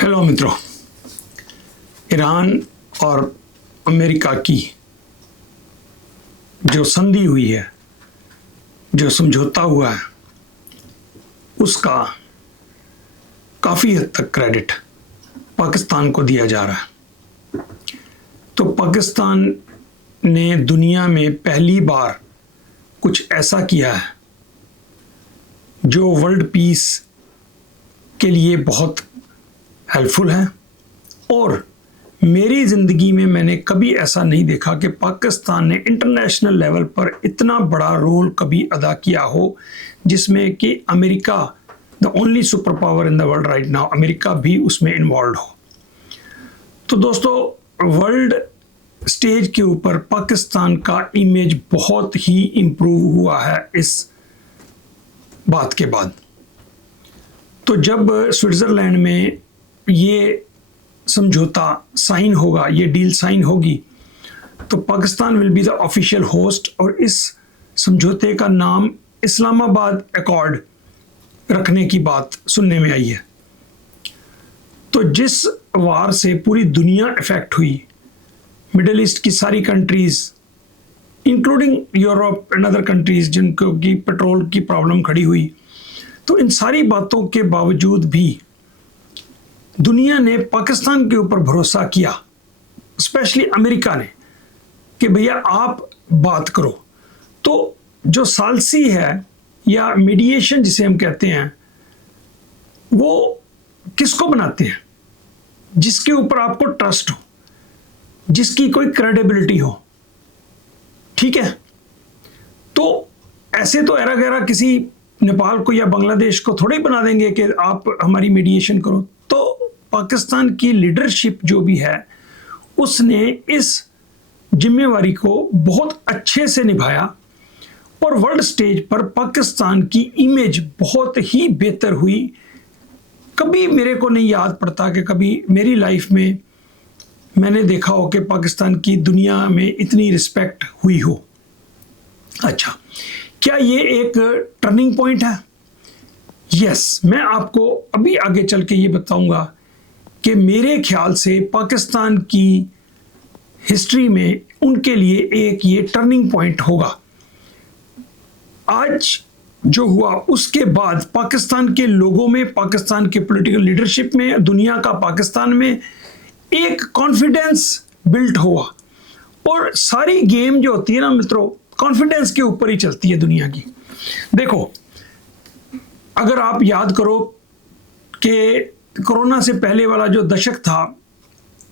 Hello मित्रों, Iran और America की जो संधि हुई है, जो समझौता हुआ है, उसका काफ़ी हद तक क्रेडिट पाकिस्तान को दिया जा रहा है। तो पाकिस्तान ने दुनिया में पहली बार कुछ ऐसा किया है जो वर्ल्ड पीस के लिए बहुत हेल्पफुल है। और मेरी ज़िंदगी में मैंने कभी ऐसा नहीं देखा कि पाकिस्तान ने इंटरनेशनल लेवल पर इतना बड़ा रोल कभी अदा किया हो, जिसमें कि America, the only super power in the world right now, America भी उसमें इन्वॉल्व हो। तो दोस्तों, वर्ल्ड स्टेज के ऊपर पाकिस्तान का इमेज बहुत ही इम्प्रूव हुआ है इस बात के बाद। तो जब स्विट्ज़रलैंड में ये समझौता साइन होगा, ये डील साइन होगी, तो Pakistan will be the official host और इस समझौते का नाम इस्लामाबाद अकॉर्ड रखने की बात सुनने में आई है। तो जिस वार से पूरी दुनिया इफेक्ट हुई, मिडिल ईस्ट की सारी countries including Europe and other countries जिनको की पेट्रोल की प्रॉब्लम खड़ी हुई, तो इन सारी बातों के बावजूद भी दुनिया ने पाकिस्तान के ऊपर भरोसा किया, स्पेशली अमेरिका ने, कि भैया आप बात करो। तो जो सालसी है या मीडिएशन जिसे हम कहते हैं, वो किसको बनाते हैं? जिसके ऊपर आपको ट्रस्ट हो, जिसकी कोई क्रेडिबिलिटी हो, ठीक है। तो ऐसे तो एरा गैरा किसी नेपाल को या बांग्लादेश को थोड़े ही बना देंगे कि आप हमारी मीडिएशन करो। तो पाकिस्तान की लीडरशिप जो भी है, उसने इस जिम्मेवारी को बहुत अच्छे से निभाया और वर्ल्ड स्टेज पर पाकिस्तान की इमेज बहुत ही बेहतर हुई। कभी मेरे को नहीं याद पड़ता कि कभी मेरी लाइफ में मैंने देखा हो कि पाकिस्तान की दुनिया में इतनी रिस्पेक्ट हुई हो। अच्छा, क्या ये एक टर्निंग पॉइंट है? यस, मैं आपको अभी आगे चल के ये बताऊंगा कि मेरे ख्याल से पाकिस्तान की हिस्ट्री में उनके लिए एक ये टर्निंग पॉइंट होगा। आज जो हुआ उसके बाद पाकिस्तान के लोगों में, पाकिस्तान के पॉलिटिकल लीडरशिप में, दुनिया का पाकिस्तान में एक कॉन्फिडेंस बिल्ट हुआ। और सारी गेम जो होती है ना मित्रों, कॉन्फिडेंस के ऊपर ही चलती है दुनिया की। देखो, अगर आप याद करो कि कोरोना से पहले वाला जो दशक था,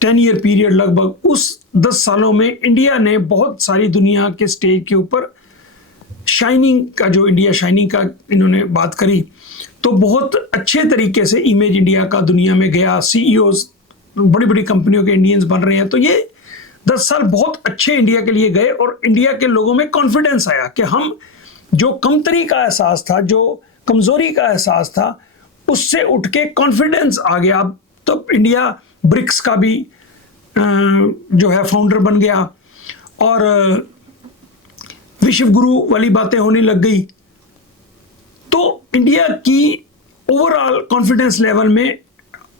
10 ईयर पीरियड लगभग, उस 10 सालों में इंडिया ने बहुत सारी दुनिया के स्टेज के ऊपर शाइनिंग का, जो इंडिया शाइनिंग का इन्होंने बात करी, तो बहुत अच्छे तरीके से इमेज इंडिया का दुनिया में गया। सीईओज बड़ी बड़ी कंपनियों के इंडियंस बन रहे हैं। तो ये 10 साल बहुत अच्छे इंडिया के लिए गए और इंडिया के लोगों में कॉन्फिडेंस आया कि हम, जो कमतरी का एहसास था, जो कमजोरी का एहसास था, उससे उठ के कॉन्फिडेंस आ गया। तो इंडिया ब्रिक्स का भी जो है फाउंडर बन गया और विश्व गुरु वाली बातें होने लग गई। तो इंडिया की ओवरऑल कॉन्फिडेंस लेवल में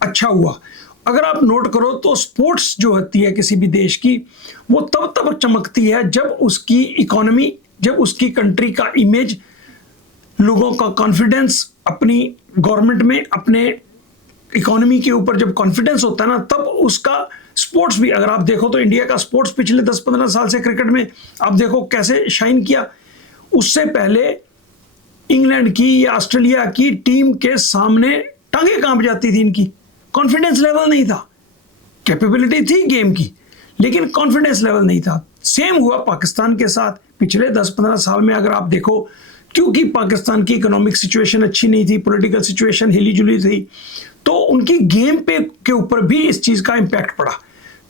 अच्छा हुआ। अगर आप नोट करो तो स्पोर्ट्स जो होती है किसी भी देश की, वो तब चमकती है जब उसकी इकोनॉमी, जब उसकी कंट्री का इमेज, लोगों का कॉन्फिडेंस अपनी गवर्नमेंट में, अपने इकोनॉमी के ऊपर जब कॉन्फिडेंस होता है ना, तब उसका स्पोर्ट्स भी, अगर आप देखो तो इंडिया का स्पोर्ट्स पिछले 10-15 साल से क्रिकेट में आप देखो कैसे शाइन किया। उससे पहले इंग्लैंड की या ऑस्ट्रेलिया की टीम के सामने टांगे कांप जाती थी इनकी। कॉन्फिडेंस लेवल नहीं था, कैपेबिलिटी थी गेम की, लेकिन कॉन्फिडेंस लेवल नहीं था। सेम हुआ पाकिस्तान के साथ पिछले 10-15 साल में। अगर आप देखो, क्योंकि पाकिस्तान की इकोनॉमिक सिचुएशन अच्छी नहीं थी, पॉलिटिकल सिचुएशन हिली जुली थी, तो उनकी गेम पे के ऊपर भी इस चीज़ का इम्पैक्ट पड़ा।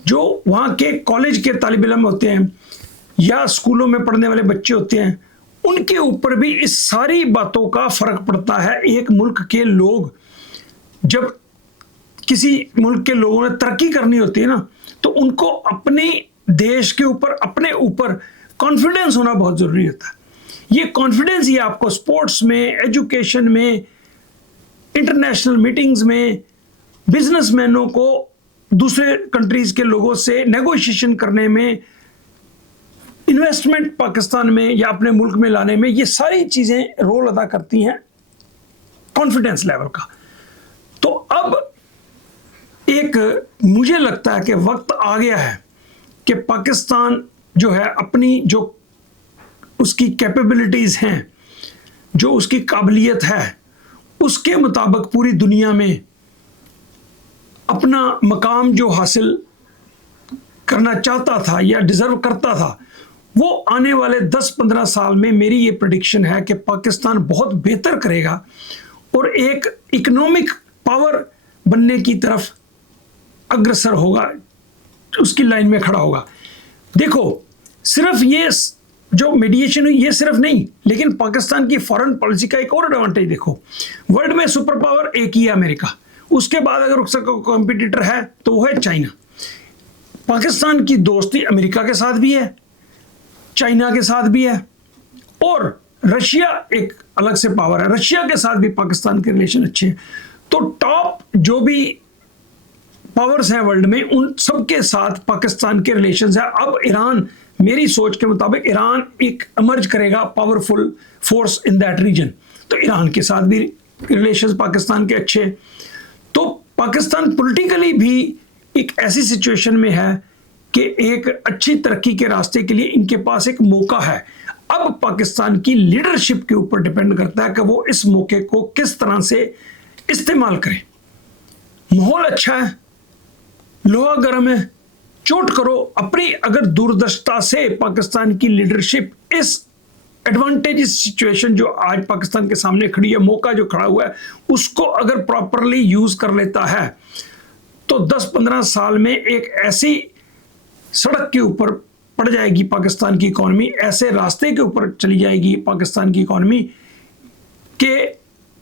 जो वहाँ के कॉलेज के तालिब इल्म होते हैं या स्कूलों में पढ़ने वाले बच्चे होते हैं, उनके ऊपर भी इस सारी बातों का फर्क पड़ता है। एक मुल्क के लोग, जब किसी मुल्क के लोगों ने तरक्की करनी होती है ना, तो उनको अपने देश के ऊपर, अपने ऊपर कॉन्फिडेंस होना बहुत ज़रूरी होता है। ये कॉन्फिडेंस ही आपको स्पोर्ट्स में, एजुकेशन में, इंटरनेशनल मीटिंग्स में, बिजनेसमैनों को दूसरे कंट्रीज के लोगों से नेगोशिएशन करने में, इन्वेस्टमेंट पाकिस्तान में या अपने मुल्क में लाने में, ये सारी चीजें रोल अदा करती हैं कॉन्फिडेंस लेवल का। तो अब एक मुझे लगता है कि वक्त आ गया है कि पाकिस्तान जो है अपनी जो उसकी कैपेबिलिटीज हैं, जो उसकी काबिलियत है, उसके मुताबिक पूरी दुनिया में अपना मकाम जो हासिल करना चाहता था या डिजर्व करता था, वो आने वाले 10-15 साल में मेरी ये प्रेडिक्शन है कि पाकिस्तान बहुत बेहतर करेगा और एक इकोनॉमिक पावर बनने की तरफ अग्रसर होगा, उसकी लाइन में खड़ा होगा। देखो, सिर्फ ये जो मीडिएशन हुई ये सिर्फ नहीं, लेकिन पाकिस्तान की फॉरेन पॉलिसी का एक और एडवांटेज देखो। वर्ल्ड में सुपर पावर एक ही है, अमेरिका। उसके बाद अगर उसका कॉम्पिटिटर है तो वो है चाइना। पाकिस्तान की दोस्ती अमेरिका के साथ भी है, चाइना के साथ भी है, और रशिया एक अलग से पावर है, रशिया के साथ भी पाकिस्तान के रिलेशन अच्छे हैं। तो टॉप जो भी पावर्स हैं वर्ल्ड में, उन सब के साथ पाकिस्तान के रिलेशंस है। अब ईरान, मेरी सोच के मुताबिक ईरान एक इमर्ज करेगा powerful force in that region, तो ईरान के साथ भी रिलेशंस पाकिस्तान के अच्छे। तो पाकिस्तान पॉलिटिकली भी एक ऐसी सिचुएशन में है कि एक अच्छी तरक्की के रास्ते के लिए इनके पास एक मौका है। अब पाकिस्तान की लीडरशिप के ऊपर डिपेंड करता है कि वो इस मौके को किस तरह से इस्तेमाल करें। माहौल अच्छा है, लोहा गर्म है, चोट करो अपनी। अगर दूरदर्शिता से पाकिस्तान की लीडरशिप इस एडवांटेजेस सिचुएशन जो आज पाकिस्तान के सामने खड़ी है, मौका जो खड़ा हुआ है, उसको अगर प्रॉपरली यूज कर लेता है तो 10-15 साल में एक ऐसी सड़क के ऊपर पड़ जाएगी पाकिस्तान की इकॉनमी, ऐसे रास्ते के ऊपर चली जाएगी पाकिस्तान की इकॉनमी कि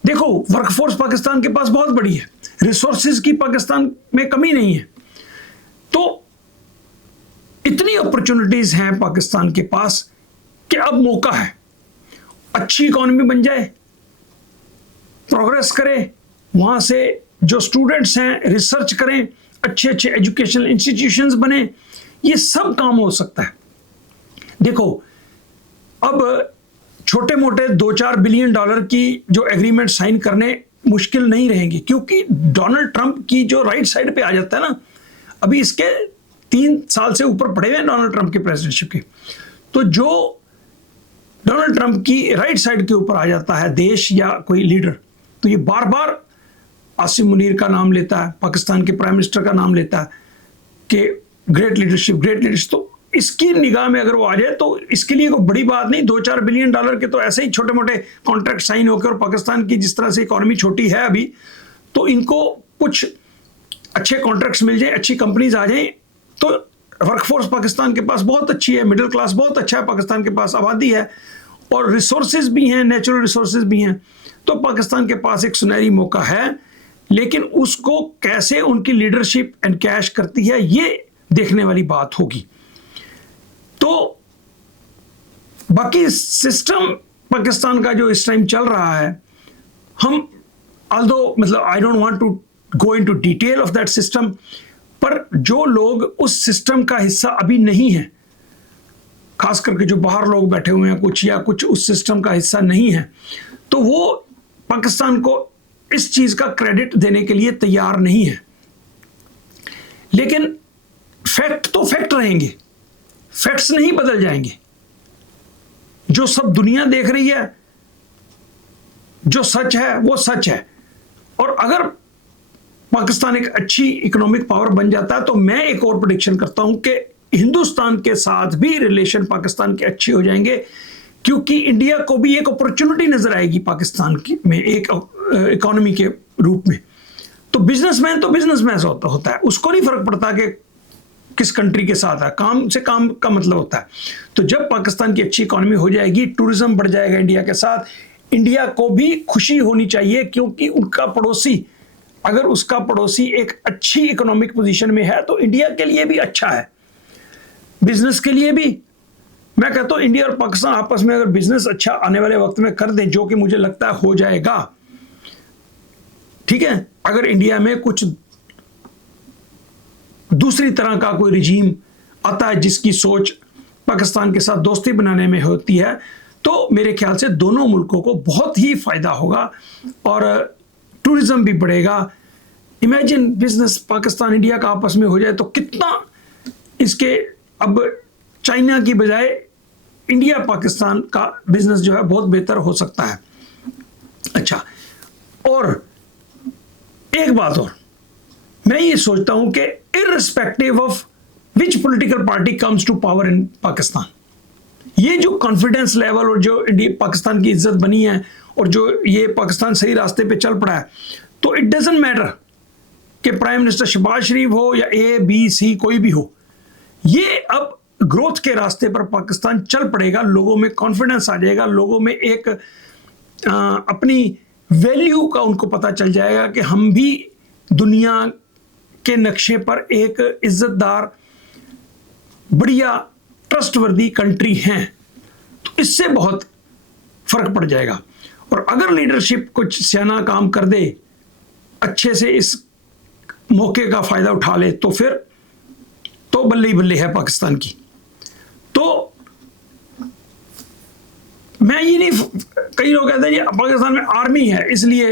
देखो, वर्कफोर्स पाकिस्तान के पास बहुत बड़ी है, रिसोर्सेज की पाकिस्तान में कमी नहीं है। तो इतनी अपॉर्चुनिटीज हैं पाकिस्तान के पास कि अब मौका है, अच्छी इकॉनमी बन जाए, प्रोग्रेस करे, वहां से जो स्टूडेंट्स हैं रिसर्च करें, अच्छे अच्छे एजुकेशनल इंस्टीट्यूशंस बने, ये सब काम हो सकता है। देखो, अब छोटे मोटे 2-4 बिलियन डॉलर की जो एग्रीमेंट साइन करने मुश्किल नहीं रहेंगे, क्योंकि डोनाल्ड ट्रंप की जो राइट साइड पे आ जाता है ना, अभी इसके 3 साल से ऊपर पड़े हुए हैं डोनाल्ड ट्रंप की प्रेसिडेंटशिप के, तो जो डोनाल्ड ट्रंप की राइट साइड के ऊपर आ जाता है देश या कोई लीडर, तो ये बार बार आसिम मुनीर का नाम लेता है, पाकिस्तान के प्राइम मिनिस्टर का नाम लेता है कि ग्रेट लीडरशिप। तो इसकी निगाह में अगर वो आ जाए तो इसके लिए कोई बड़ी बात नहीं। 2-4 बिलियन डॉलर के तो ऐसे ही छोटे मोटे कॉन्ट्रैक्ट साइन होकर, और पाकिस्तान की जिस तरह से इकोनॉमी छोटी है अभी, तो इनको कुछ अच्छे कॉन्ट्रैक्ट्स मिल जाए, अच्छी कंपनीज आ जाए, तो वर्कफोर्स पाकिस्तान के पास बहुत अच्छी है, मिडिल क्लास बहुत अच्छा है, पाकिस्तान के पास आबादी है और रिसोर्सेज भी हैं, नेचुरल रिसोर्सेज भी हैं। तो पाकिस्तान के पास एक सुनहरी मौका है, लेकिन उसको कैसे उनकी लीडरशिप एनकैश करती है, ये देखने वाली बात होगी। तो बाकी सिस्टम पाकिस्तान का जो इस टाइम चल रहा है, हम I don't want to go into detail of that system, पर जो लोग उस सिस्टम का हिस्सा अभी नहीं है, खास करके जो बाहर लोग बैठे हुए हैं कुछ, या कुछ उस सिस्टम का हिस्सा नहीं है, तो वो पाकिस्तान को इस चीज का क्रेडिट देने के लिए तैयार नहीं है। लेकिन फैक्ट तो फैक्ट रहेंगे, फैक्ट्स नहीं बदल जाएंगे। जो सब दुनिया देख रही है, जो सच है वो सच है। और अगर पाकिस्तान एक अच्छी इकोनॉमिक पावर बन जाता है, तो मैं एक और प्रेडिक्शन करता हूं कि हिंदुस्तान के साथ भी रिलेशन पाकिस्तान के अच्छे हो जाएंगे, क्योंकि इंडिया को भी एक अपॉर्चुनिटी नजर आएगी पाकिस्तान की में एक इकोनॉमी के रूप में। तो बिजनेसमैन तो बिजनेसमैन होता है, उसको नहीं फर्क पड़ता कि किस कंट्री के साथ है, काम से काम का मतलब होता है। तो जब पाकिस्तान की अच्छी इकोनॉमी हो जाएगी, टूरिज्म बढ़ जाएगा इंडिया के साथ, इंडिया को भी खुशी होनी चाहिए, क्योंकि उनका पड़ोसी, अगर उसका पड़ोसी एक अच्छी इकोनॉमिक पोजीशन में है तो इंडिया के लिए भी अच्छा है, बिजनेस के लिए भी। मैं कहता हूं इंडिया और पाकिस्तान आपस में अगर बिजनेस अच्छा आने वाले वक्त में कर दें, जो कि मुझे लगता है हो जाएगा, ठीक है, अगर इंडिया में कुछ दूसरी तरह का कोई रिजीम आता है जिसकी सोच पाकिस्तान के साथ दोस्ती बनाने में होती है, तो मेरे ख्याल से दोनों मुल्कों को बहुत ही फायदा होगा और टूरिज्म भी बढ़ेगा। इमेजिन बिजनेस पाकिस्तान इंडिया का आपस में हो जाए तो कितना इसके, अब चाइना की बजाय इंडिया पाकिस्तान का बिजनेस जो है बहुत बेहतर हो सकता है। अच्छा, और एक बात और, मैं ये सोचता हूं कि irrespective of which political party comes to power in Pakistan, ये जो कॉन्फिडेंस लेवल और जो इंडिया पाकिस्तान की इज्जत बनी है और जो ये पाकिस्तान सही रास्ते पे चल पड़ा है, तो इट डजंट मैटर कि प्राइम मिनिस्टर शहबाज शरीफ हो या ABC कोई भी हो, ये अब ग्रोथ के रास्ते पर पाकिस्तान चल पड़ेगा। लोगों में कॉन्फिडेंस आ जाएगा, लोगों में एक अपनी वैल्यू का उनको पता चल जाएगा कि हम भी दुनिया के नक्शे पर एक इज्जतदार, बढ़िया, ट्रस्टवर्दी कंट्री हैं। तो इससे बहुत फर्क पड़ जाएगा। और अगर लीडरशिप कुछ सियाना काम कर दे, अच्छे से इस मौके का फायदा उठा ले, तो फिर तो बल्ले ही बल्ले है पाकिस्तान की। तो मैं ये नहीं, कई लोग कहते हैं ये पाकिस्तान में आर्मी है इसलिए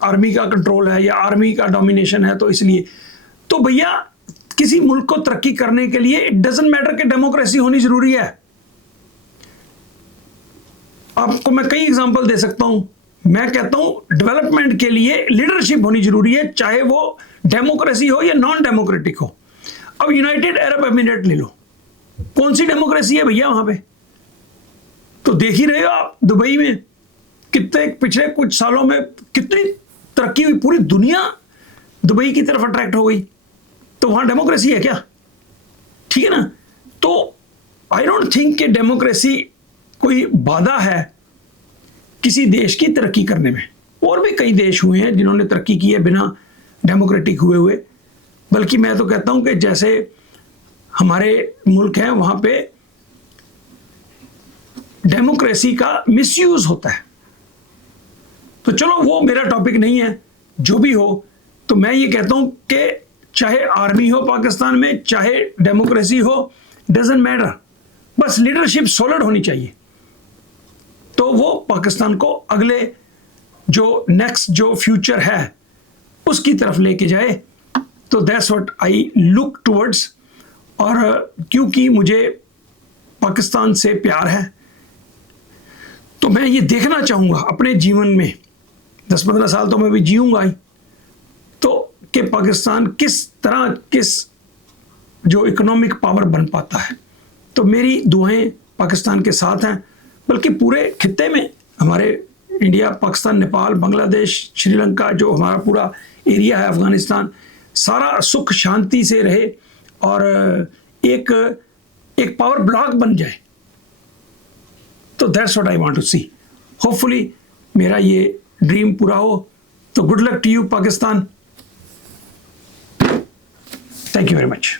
आर्मी का कंट्रोल है या आर्मी का डोमिनेशन है तो इसलिए, तो भैया किसी मुल्क को तरक्की करने के लिए इट डजंट मैटर कि डेमोक्रेसी होनी जरूरी है। आपको मैं कई एग्जांपल दे सकता हूं। मैं कहता हूं डेवलपमेंट के लिए लीडरशिप होनी जरूरी है, चाहे वो डेमोक्रेसी हो या नॉन डेमोक्रेटिक हो। अब यूनाइटेड अरब एमिरेट ले लो, कौन सी डेमोक्रेसी है भैया वहां पे? तो देख ही रहे हो आप दुबई में कितने पिछले कुछ सालों में कितनी तरक्की हुई, पूरी दुनिया दुबई की तरफ अट्रैक्ट हो गई। तो वहां डेमोक्रेसी है क्या? ठीक है ना? तो आई डोंट थिंक कि डेमोक्रेसी कोई बाधा है किसी देश की तरक्की करने में। और भी कई देश हुए हैं जिन्होंने तरक्की की है बिना डेमोक्रेटिक हुए। बल्कि मैं तो कहता हूं कि जैसे हमारे मुल्क हैं वहां पे डेमोक्रेसी का मिसयूज होता है। तो चलो वो मेरा टॉपिक नहीं है, जो भी हो। तो मैं ये कहता हूं कि चाहे आर्मी हो पाकिस्तान में, चाहे डेमोक्रेसी हो, डजंट मैटर, बस लीडरशिप सॉलिड होनी चाहिए। तो वो पाकिस्तान को अगले जो नेक्स्ट जो फ्यूचर है उसकी तरफ लेके जाए। तो that's what I look towards. और क्योंकि मुझे पाकिस्तान से प्यार है तो मैं ये देखना चाहूँगा अपने जीवन में, 10-15 साल तो मैं भी जीऊँगा ही, तो कि पाकिस्तान किस तरह किस जो इकोनॉमिक पावर बन पाता है। तो मेरी दुआएं पाकिस्तान के साथ हैं, बल्कि पूरे खित्ते में, हमारे इंडिया, पाकिस्तान, नेपाल, बांग्लादेश, श्रीलंका, जो हमारा पूरा एरिया है, अफगानिस्तान, सारा सुख शांति से रहे और एक पावर ब्लॉक बन जाए। तो that's what I want to see. Hopefully मेरा ये ड्रीम पूरा हो। तो good luck to you Pakistan. Thank you very much.